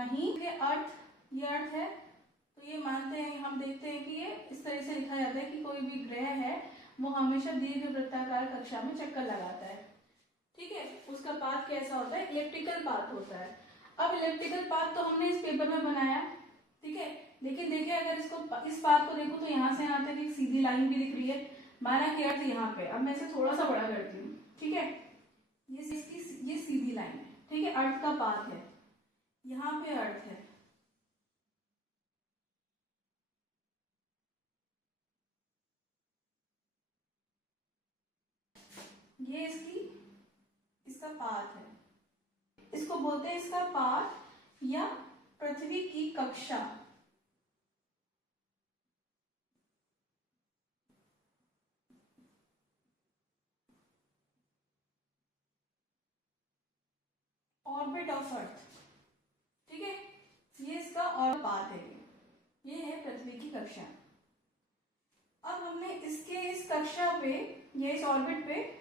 उतना ही ये अर्थ है, तो ये मानते हैं, हम देखते हैं कि ये इस तरह से लिखा जाता है कि कोई भी ग्रह है वो हमेशा दीर्घ वृत्ताकार कक्षा में चक्कर लगाता है। ठीक है, उसका पाथ कैसा होता है? इलिप्टिकल पाथ होता है। अब इलिप्टिकल पाथ तो हमने इस पेपर में बनाया, ठीक है, लेकिन देखिए अगर इसको इस पाथ को देखो तो यहाँ से यहाँ तक एक सीधी लाइन भी दिख रही है, माना कि अर्थ यहाँ पे। अब मैं इसे थोड़ा सा बड़ा करती हूँ, ठीक है, ये सीधी लाइन है, ठीक है, अर्थ का पाथ है, यहाँ पे अर्थ है, ये इसका पाथ है, इसको बोलते हैं इसका पाथ या पृथ्वी की कक्षा। ऑर्बिट ऑफ अर्थ, ठीक है, ये इसका और पाथ है, ये है पृथ्वी की कक्षा। अब हमने इसके इस कक्षा पे या इस ऑर्बिट पे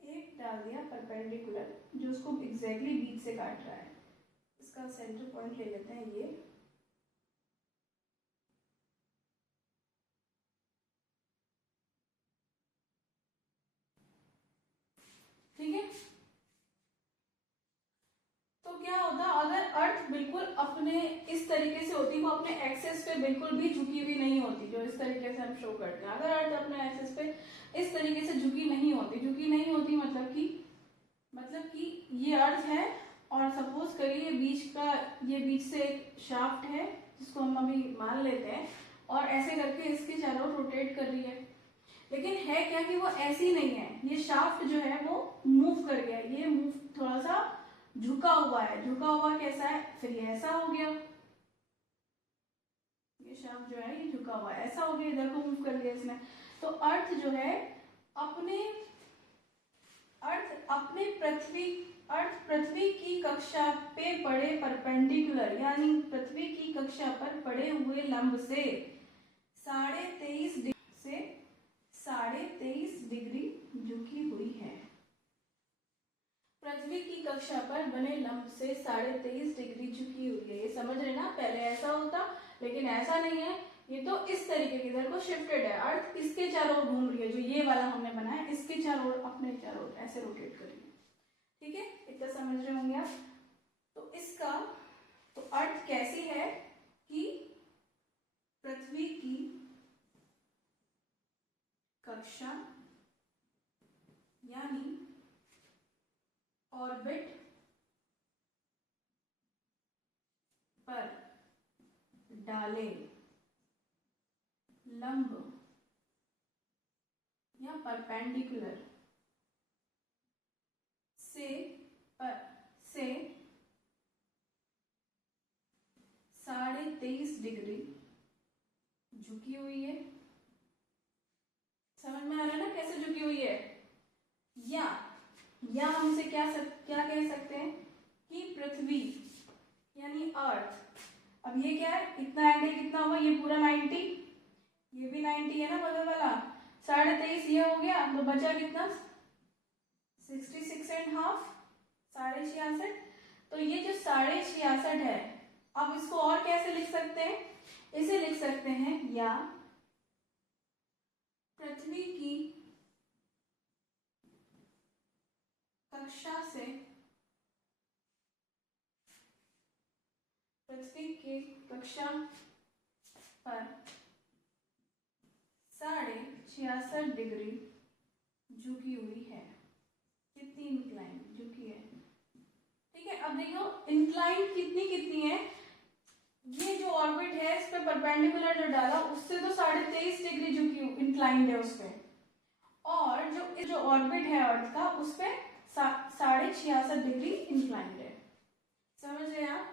एक डाल दिया परपेंडिकुलर, जो उसको एग्जैक्टली बीच से काट रहा है। इसका सेंटर पॉइंट ले लेते हैं ये, ठीक है। तो क्या होता अगर अर्थ बिल्कुल अपने इस तरीके से होती, वो अपने एक्सेस पे बिल्कुल भी झुकी हुई नहीं होती, जो इस तरीके से हम शो करते हैं। अगर अर्थ अपने एक्सेस पे इस तरीके से झुकी नहीं होती मतलब कि ये अर्थ है और सपोज करिए ये बीच से एक शाफ्ट है जिसको हम अभी मान लेते हैं, और ऐसे करके इसके चारों ओर रोटेट कर रही है। लेकिन है क्या कि वो ऐसी नहीं है, ये शाफ्ट जो है वो मूव कर गया, ये मूव थोड़ा सा झुका हुआ है। झुका हुआ कैसा है? फिर ये ऐसा हो गया, ये शाफ्ट जो है ये झुका हुआ है, ऐसा हो गया, इधर को मूव कर लिया इसने। तो अर्थ जो है पृथ्वी की कक्षा पे पड़े परपेंडिकुलर, यानी पृथ्वी की कक्षा पर पड़े हुए लंब से 23.5 डिग्री झुकी हुई है। पृथ्वी की कक्षा पर बने लंब से 23.5 डिग्री झुकी हुई है। ये समझ रहे ना, पहले ऐसा होता लेकिन ऐसा नहीं है, ये तो इस तरीके की इधर को शिफ्टेड है। अर्थ इसके चारों ओर घूम रही है, जो ये वाला हमने बनाया इसके चारों ओर, अपने चारों ओर ऐसे रोटेट कर रही है, ठीक है, इतना समझ रहे होंगे आप। तो अर्थ कैसी है कि पृथ्वी की कक्षा यानी ऑर्बिट पर डाले लंब या परपेंडिकुलर से 23.5 डिग्री झुकी हुई है। समझ में आ रहा है ना कैसे झुकी हुई है? या हम इसे क्या कह सकते हैं कि पृथ्वी यानी अर्थ, अब ये क्या है, इतना एंगल कितना हुआ, ये पूरा 90, ये भी 90 है ना बगल वाला, 23.5 ये हो गया, तो बचा कितना, 66.5, 66.5। तो ये जो 66.5 है, अब इसको और कैसे लिख सकते हैं? इसे लिख सकते हैं या पृथ्वी की कक्षा से पृथ्वी की कक्षा पर 66.5 डिग्री झुकी हुई है। कितनी इंक्लाइन झुकी है, ठीक है। अब देखो इंक्लाइन कितनी है, ये जो ऑर्बिट है इस पे परपेंडिकुलर जो डाला उससे तो 23.5 डिग्री झुकी इंक्लाइंड है उस पे, और जो ऑर्बिट है अर्थ का उस पे 66.5 डिग्री इंक्लाइंड है। समझ रहे आप?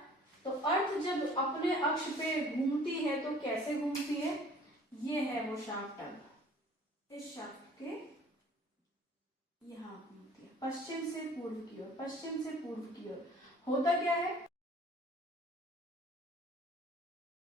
तो अर्थ जब अपने अक्ष पे घूमती है तो कैसे घूमती है? ये है वो शाफ्ट, अब इस शाफ्ट के यहाँ घूमती है, पश्चिम से पूर्व की ओर, पश्चिम से पूर्व की ओर। होता क्या है,